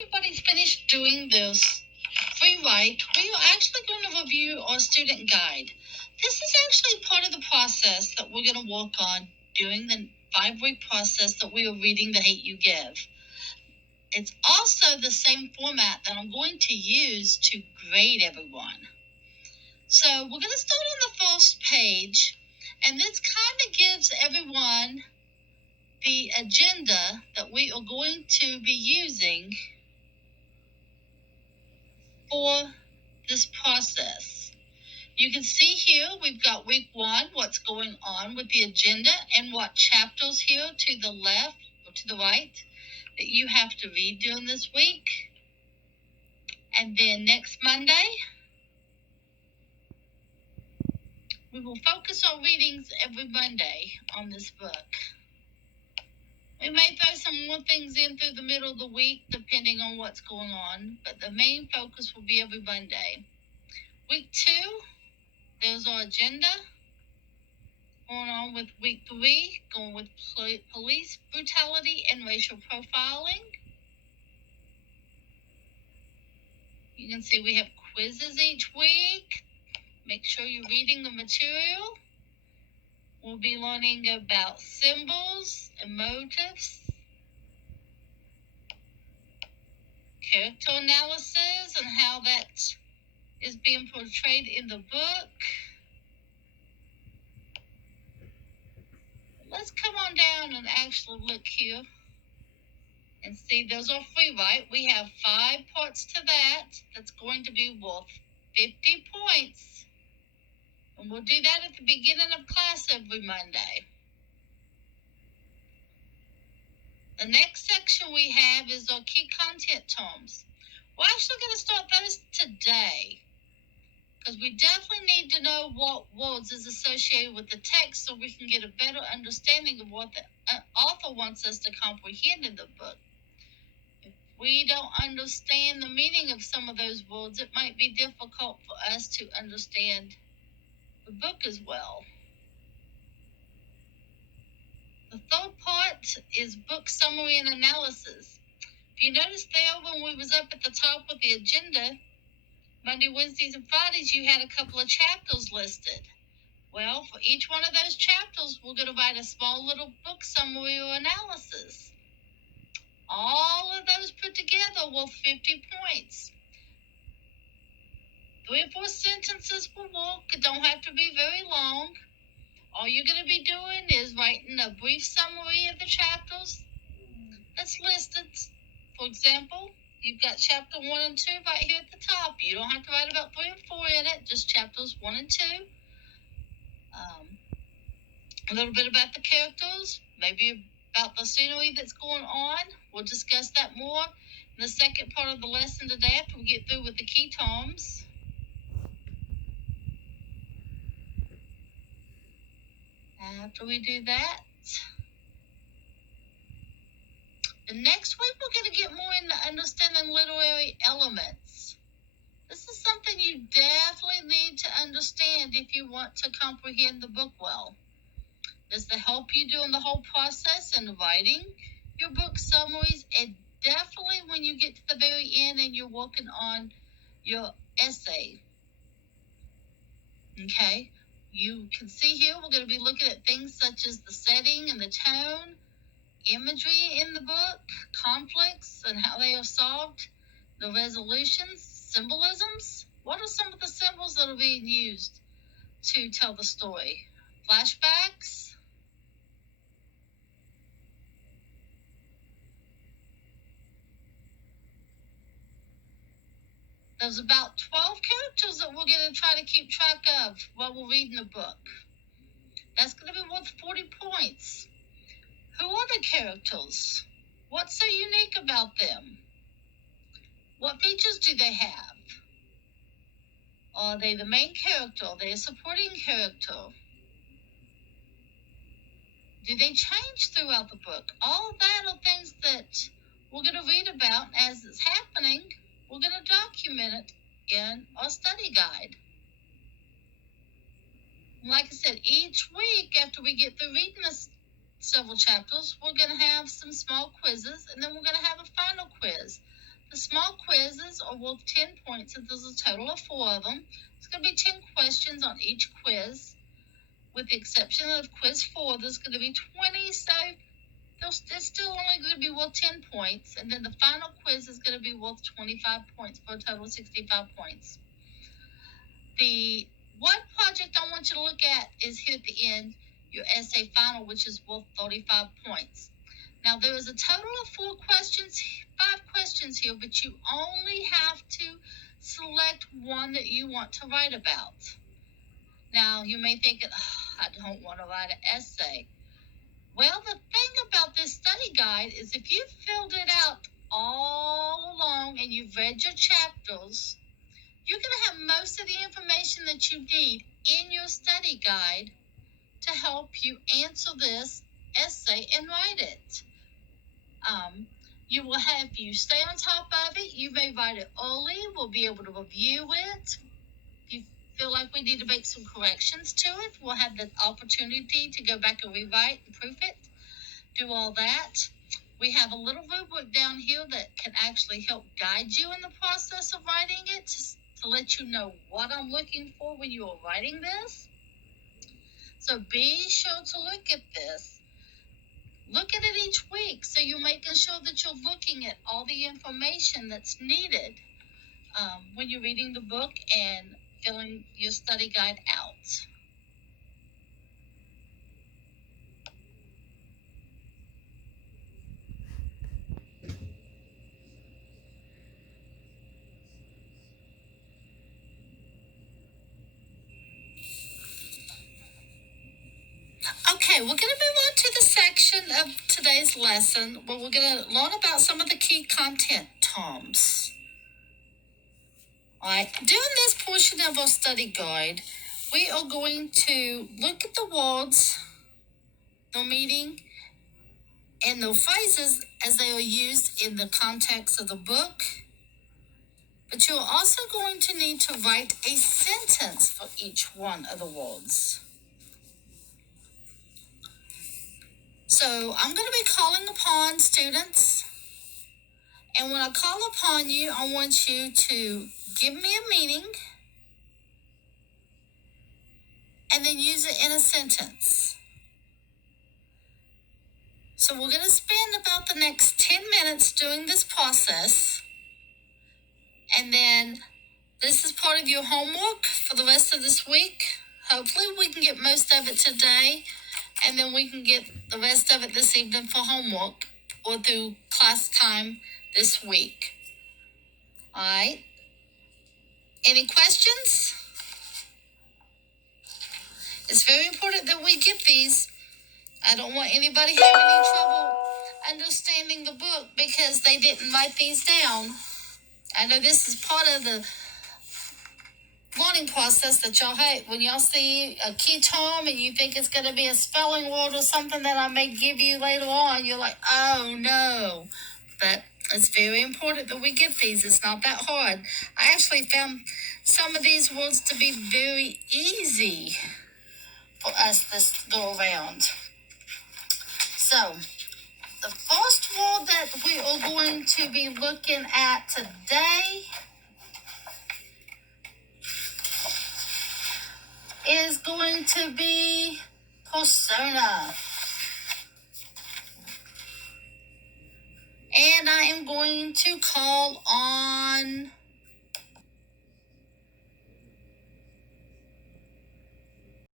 Everybody's finished doing this free write, we are actually going to review our student guide. This is actually part of the process that we're going to work on during the 5-week process that we are reading The Hate You Give. It's also the same format that I'm going to use to grade everyone. So we're going to start on the first page, and this kind of gives everyone the agenda that we are going to be using for this process. You can see here we've got week 1, what's going on with the agenda, and what chapters here to the left or to the right that you have to read during this week. And then next Monday, we will focus our readings every Monday on this book. We may throw some more things in through the middle of the week depending on what's going on, but the main focus will be every Monday. Week 2, there's our agenda. Going on with week 3, going with police brutality and racial profiling. You can see we have quizzes each week. Make sure you're reading the material. We'll be learning about symbols and motifs, character analysis, and how that is being portrayed in the book. Let's come on down and actually look here and see those are free, right? We have 5 parts to that. That's going to be worth 50 points. And we'll do that at the beginning of class every Monday. The next section we have is our key content terms. We're actually going to start those today because we definitely need to know what words is associated with the text so we can get a better understanding of what the author wants us to comprehend in the book. If we don't understand the meaning of some of those words, it might be difficult for us to understand the book as well. The third part is book summary and analysis. If you notice there when we was up at the top with the agenda, Monday, Wednesdays, and Fridays, you had a couple of chapters listed. Well, for each one of those chapters, we're going to write a small little book summary or analysis. All of those put together will 50 points. 3 or 4 sentences will work. It don't have to be very long. All you're going to be doing is writing a brief summary of the chapters that's listed. For example, you've got chapter 1 and 2 right here at the top. You don't have to write about 3 and 4 in it, just chapters 1 and 2. A little bit about the characters, maybe about the scenery that's going on. We'll discuss that more in the second part of the lesson today after we get through with the key terms. After we do that, the next week we're going to get more into understanding literary elements. This is something you definitely need to understand if you want to comprehend the book well. This to help you during the whole process in writing your book summaries, and definitely when you get to the very end and you're working on your essay. Okay? You can see here we're going to be looking at things such as the setting and the tone, imagery in the book, conflicts and how they are solved, the resolutions, symbolisms. What are some of the symbols that are being used to tell the story? Flashbacks. There's about 12 characters that we're going to try to keep track of while we're reading the book. That's going to be worth 40 points. Who are the characters? What's so unique about them? What features do they have? Are they the main character? Are they a supporting character? Do they change throughout the book? All of that are things that we're going to read about as it's happening. We're going to document it in our study guide. Like I said, each week after we get through reading several chapters, we're going to have some small quizzes, and then we're going to have a final quiz. The small quizzes are worth 10 points, and there's a total of 4 of them. It's going to be 10 questions on each quiz. With the exception of quiz 4, there's going to be 20, so it's still only going to be worth 10 points. And then the final quiz is going to be worth 25 points for a total of 65 points. The one project I want you to look at is here at the end, your essay final, which is worth 35 points. Now, there is a total of 5 questions here, but you only have to select one that you want to write about. Now, you may think, I don't want to write an essay. Well, the thing about this study guide is if you filled it out all along and you've read your chapters, you're going to have most of the information that you need in your study guide to help you answer this essay and write it. You will have, if you stay on top of it, you may write it early. We'll be able to review it. If you feel like we need to make some corrections to it, we'll have the opportunity to go back and rewrite and proof it, do all that. We have a little rubric down here that can actually help guide you in the process of writing it to let you know what I'm looking for when you are writing this. So be sure to look at this. Look at it each week so you're making sure that you're looking at all the information that's needed when you're reading the book and filling your study guide out. Okay, we're going to move on to the section of today's lesson where we're going to learn about some of the key content terms. All right, during this portion of our study guide, we are going to look at the words, their meaning, and the phrases as they are used in the context of the book. But you're also going to need to write a sentence for each one of the words. So I'm going to be calling upon students. And when I call upon you, I want you to give me a meaning and then use it in a sentence. So we're going to spend about the next 10 minutes doing this process. And then this is part of your homework for the rest of this week. Hopefully we can get most of it today, and then we can get the rest of it this evening for homework or through class time this week. All right. Any questions? It's very important that we get these. I don't want anybody having any trouble understanding the book because they didn't write these down. I know this is part of the learning process that y'all hate. When y'all see a key term and you think it's going to be a spelling word or something that I may give you later on, you're like, oh no. But it's very important that we get these. It's not that hard. I actually found some of these words to be very easy for us this go around. So, the first word that we are going to be looking at today is going to be persona. And I am going to call